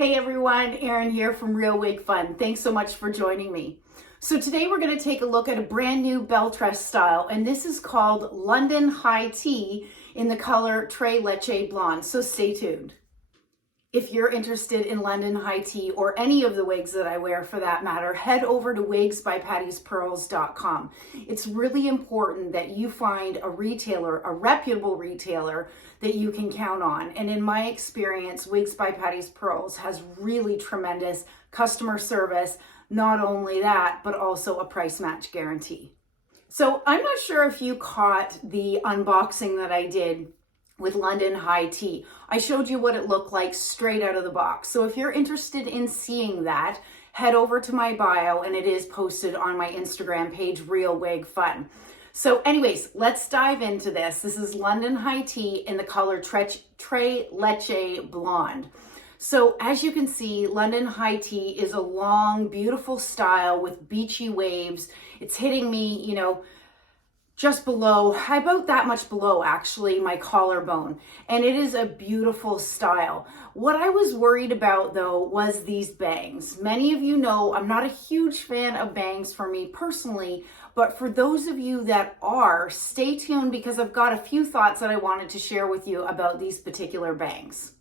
Hey everyone, Erin here from Real Wig Fun. Thanks so much for joining me. So today we're going to take a look at a brand new BELLE tress style, and this is called London High Tea in the color Tres Leches Blonde, so stay tuned. If you're interested in London High Tea or any of the wigs that I wear for that matter, head over to wigsbypattispearls.com. It's really important that you find a retailer, a reputable retailer that you can count on. And in my experience, Wigs by Patti's Pearls has really tremendous customer service. Not only that, but also a price match guarantee. So I'm not sure if you caught the unboxing that I did with London High Tea. I showed you what it looked like straight out of the box. So if you're interested in seeing that, head over to my bio and it is posted on my Instagram page, Real Wig Fun. So anyways, let's dive into this. This is London High Tea in the color Tres Leches Blonde. So as you can see, London High Tea is a long, beautiful style with beachy waves. It's hitting me, just below, about that much below actually, my collarbone. And it is a beautiful style. What I was worried about though was these bangs. Many of you know I'm not a huge fan of bangs for me personally, but for those of you that are, stay tuned because I've got a few thoughts that I wanted to share with you about these particular bangs.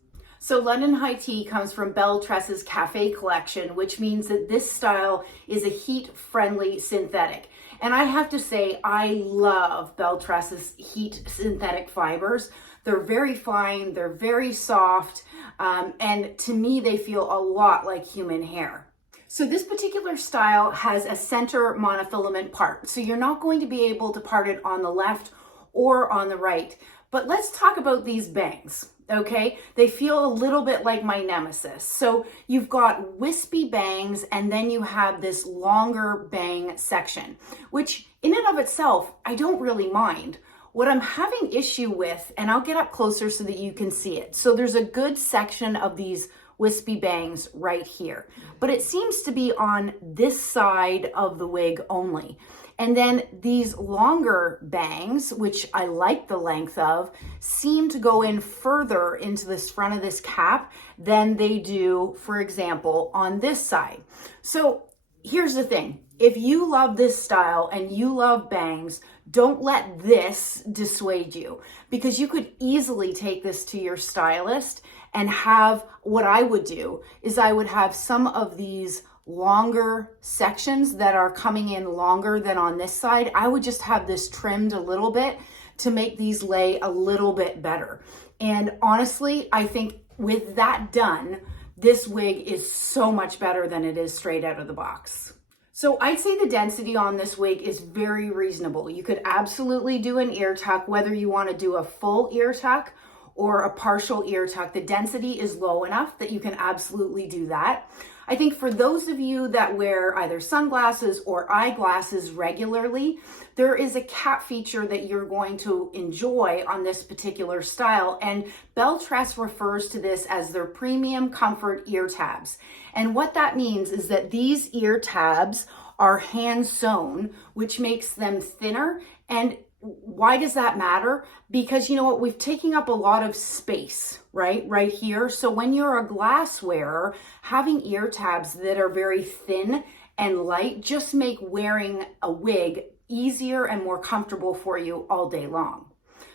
So London High Tea comes from BELLE Tress's Cafe Collection, which means that this style is a heat-friendly synthetic. And I have to say, I love BELLE Tress's heat synthetic fibers. They're very fine, they're very soft, and to me, they feel a lot like human hair. So this particular style has a center monofilament part. So you're not going to be able to part it on the left or on the right. But let's talk about these bangs. Okay, they feel a little bit like my nemesis. So you've got wispy bangs and then you have this longer bang section, which in and of itself, I don't really mind. What I'm having issue with, and I'll get up closer so that you can see it. So there's a good section of these wispy bangs right here, but it seems to be on this side of the wig only. And then these longer bangs, which I like the length of, seem to go in further into this front of this cap than they do, for example, on this side. So here's the thing. If you love this style and you love bangs, don't let this dissuade you, because you could easily take this to your stylist and have, what I would do is I would have some of these longer sections that are coming in longer than on this side. I would just have this trimmed a little bit to make these lay a little bit better. And honestly, I think with that done, this wig is so much better than it is straight out of the box. So I'd say the density on this wig is very reasonable. You could absolutely do an ear tuck, whether you want to do a full ear tuck or a partial ear tuck. The density is low enough that you can absolutely do that. I think for those of you that wear either sunglasses or eyeglasses regularly, there is a cap feature that you're going to enjoy on this particular style. And BELLE Tress refers to this as their premium comfort ear tabs. And what that means is that these ear tabs are hand sewn, which makes them thinner. And why does that matter? Because you know what, we've taken up a lot of space, right here. So when you're a glass wearer, having ear tabs that are very thin and light just make wearing a wig easier and more comfortable for you all day long.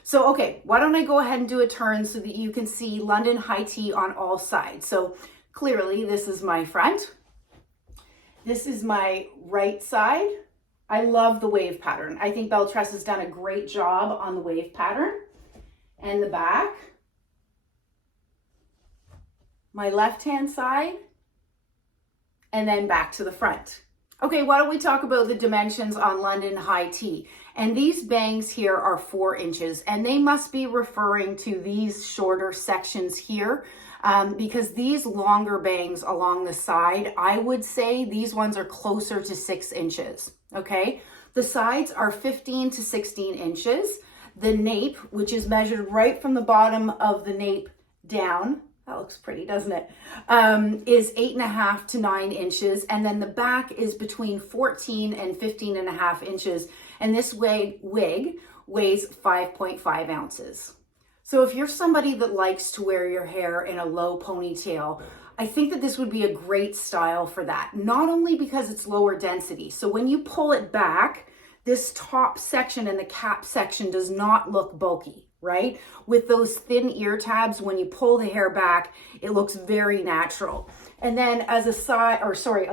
So, okay, why don't I go ahead and do a turn so that you can see London High Tea on all sides. So clearly this is my front. This is my right side. I love the wave pattern. I think BELLE Tress has done a great job on the wave pattern. And the back, my left-hand side, and then back to the front. Okay, why don't we talk about the dimensions on London High Tea? And these bangs here are 4 inches, and they must be referring to these shorter sections here, because these longer bangs along the side, I would say these ones are closer to 6 inches. Okay, the sides are 15 to 16 inches. The nape, which is measured right from the bottom of the nape down, that looks pretty, doesn't it? Is 8.5 to 9 inches. And then the back is between 14 and 15.5 inches. And this wig weighs 5.5 ounces. So if you're somebody that likes to wear your hair in a low ponytail, I think that this would be a great style for that. Not only because it's lower density. So when you pull it back, this top section and the cap section does not look bulky, right? With those thin ear tabs, when you pull the hair back, it looks very natural. And then as a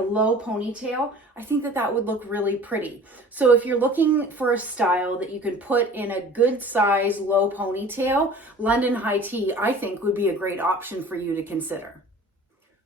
low ponytail, I think that that would look really pretty. So if you're looking for a style that you can put in a good size low ponytail, London High Tea, I think would be a great option for you to consider.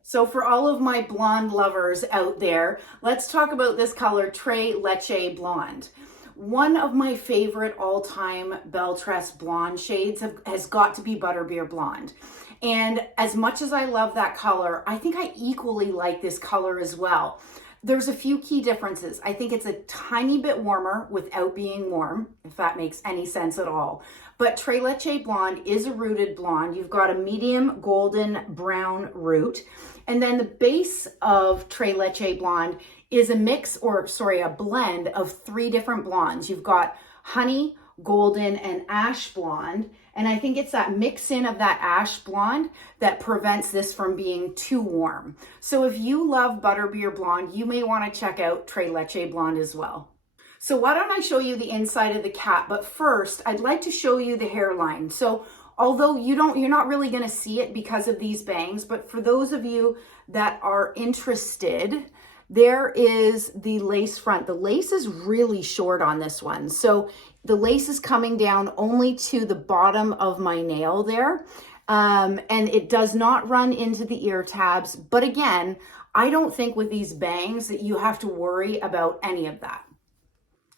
So for all of my blonde lovers out there, let's talk about this color, Tres Leches Blonde. One of my favorite all-time Belle Tress blonde shades has got to be Butterbeer Blonde. And as much as I love that color, I think I equally like this color as well. There's a few key differences. I think it's a tiny bit warmer without being warm, if that makes any sense at all. But Tres Leches Blonde is a rooted blonde. You've got a medium golden brown root. And then the base of Tres Leches Blonde is a blend of 3 different blondes. You've got honey, golden, and ash blonde. And I think it's that mix in of that ash blonde that prevents this from being too warm. So if you love Butterbeer Blonde, you may want to check out Tres Leches Blonde as well. So why don't I show you the inside of the cap? But first, I'd like to show you the hairline. So although you're not really going to see it because of these bangs, but for those of you that are interested, there is the lace front. The lace is really short on this one. So the lace is coming down only to the bottom of my nail there. And it does not run into the ear tabs. But again, I don't think with these bangs that you have to worry about any of that.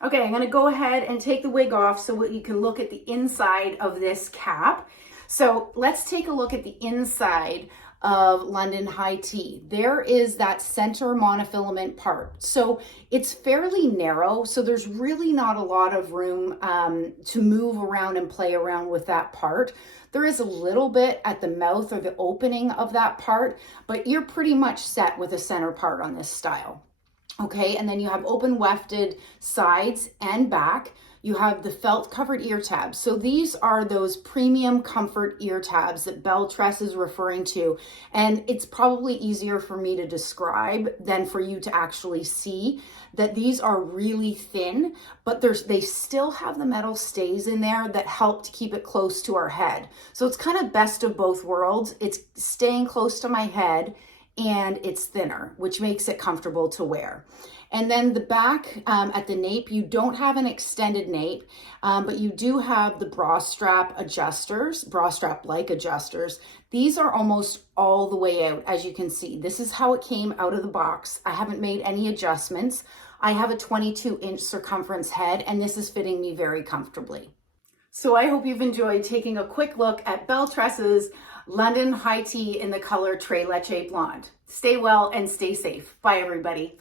Okay, I'm gonna go ahead and take the wig off so you can look at the inside of this cap. So let's take a look at the inside of London High Tea. There is that center monofilament part. So it's fairly narrow, so there's really not a lot of room to move around and play around with that part. There is a little bit at the mouth or the opening of that part, but you're pretty much set with a center part on this style. Okay, and then you have open wefted sides and back. You have the felt covered ear tabs. So these are those premium comfort ear tabs that Belle Tress is referring to. And it's probably easier for me to describe than for you to actually see that these are really thin, but they still have the metal stays in there that help to keep it close to our head. So it's kind of best of both worlds. It's staying close to my head and it's thinner, which makes it comfortable to wear. And then the back at the nape, you don't have an extended nape, but you do have the bra strap like adjusters. These are almost all the way out, as you can see. This is how it came out of the box. I haven't made any adjustments. I have a 22-inch circumference head, and this is fitting me very comfortably. So I hope you've enjoyed taking a quick look at Belle Tress's London High Tea in the color Tres Leches Blonde. Stay well and stay safe. Bye, everybody.